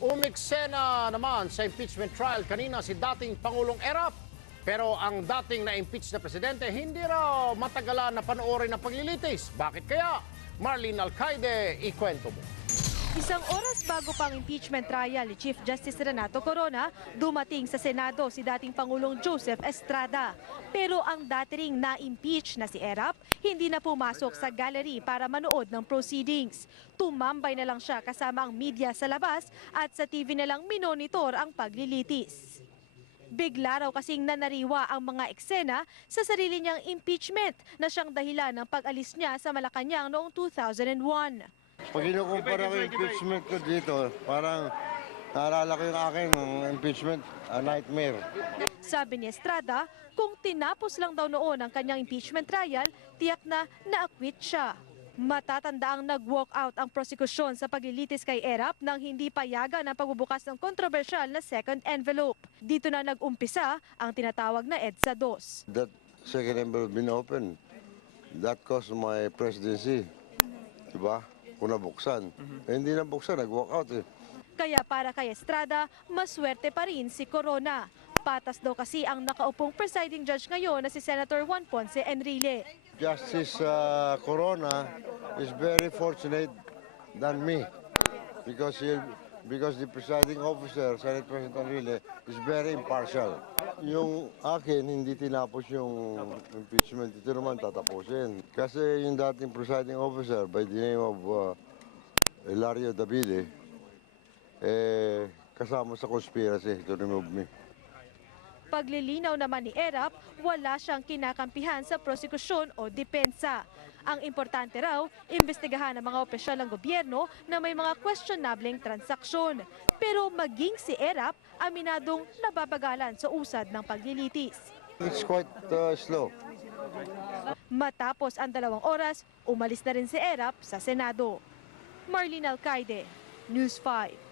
Umiksena naman sa impeachment trial kanina si dating Pangulong Erap. Pero ang dating na-impeach na presidente hindi raw matagalan na panoorin ang paglilitis. Bakit kaya? Marlene Alcaide, ikwento mo. Isang oras bago pang impeachment trial ni Chief Justice Renato Corona, dumating sa Senado si dating Pangulong Joseph Estrada. Pero ang dating na-impeach na si Erap, hindi na pumasok sa gallery para manood ng proceedings. Tumambay na lang siya kasama ang media sa labas at sa TV na lang minonitor ang paglilitis. Bigla raw kasing nanariwa ang mga eksena sa sarili niyang impeachment na siyang dahilan ng pag-alis niya sa Malacanang noong 2001. Pag kinukumpara ko yung impeachment ko dito, parang naalala ko yung aking impeachment, a nightmare. Sabi ni Estrada, kung tinapos lang daw noon ang kanyang impeachment trial, tiyak na na-acquit siya. Matatandaang nag-walk out ang prosekusyon sa paglilitis kay Erap nang hindi payagan ang pagbubukas ng kontrobersyal na second envelope. Dito na nag-umpisa ang tinatawag na EDSA 2. That second envelope been open. That cost my presidency. Diba? Kung nabuksan. Hindi nabuksan, nag-walk out eh. Kaya para kay Estrada, maswerte pa rin si Corona. Patas daw kasi ang nakaupong presiding judge ngayon na si Senator Juan Ponce Enrile. Justice Corona is very fortunate than me because the presiding officer, Senate President Enrile, is very impartial. Yung akin, hindi tinapos yung impeachment. Ito naman tatapusin. Kasi yung dating presiding officer by the name of Hilario Davide, kasama sa conspiracy to remove me. Paglilinaw naman ni Erap, wala siyang kinakampihan sa prosekusyon o depensa. Ang importante raw, imbestigahan ng mga opisyal ng gobyerno na may mga questionableng transaksyon. Pero maging si Erap, aminadong nababagalan sa usad ng paglilitis. It's quite slow. Matapos ang 2 oras, umalis na rin si Erap sa Senado. Marlene Alcaide, News 5.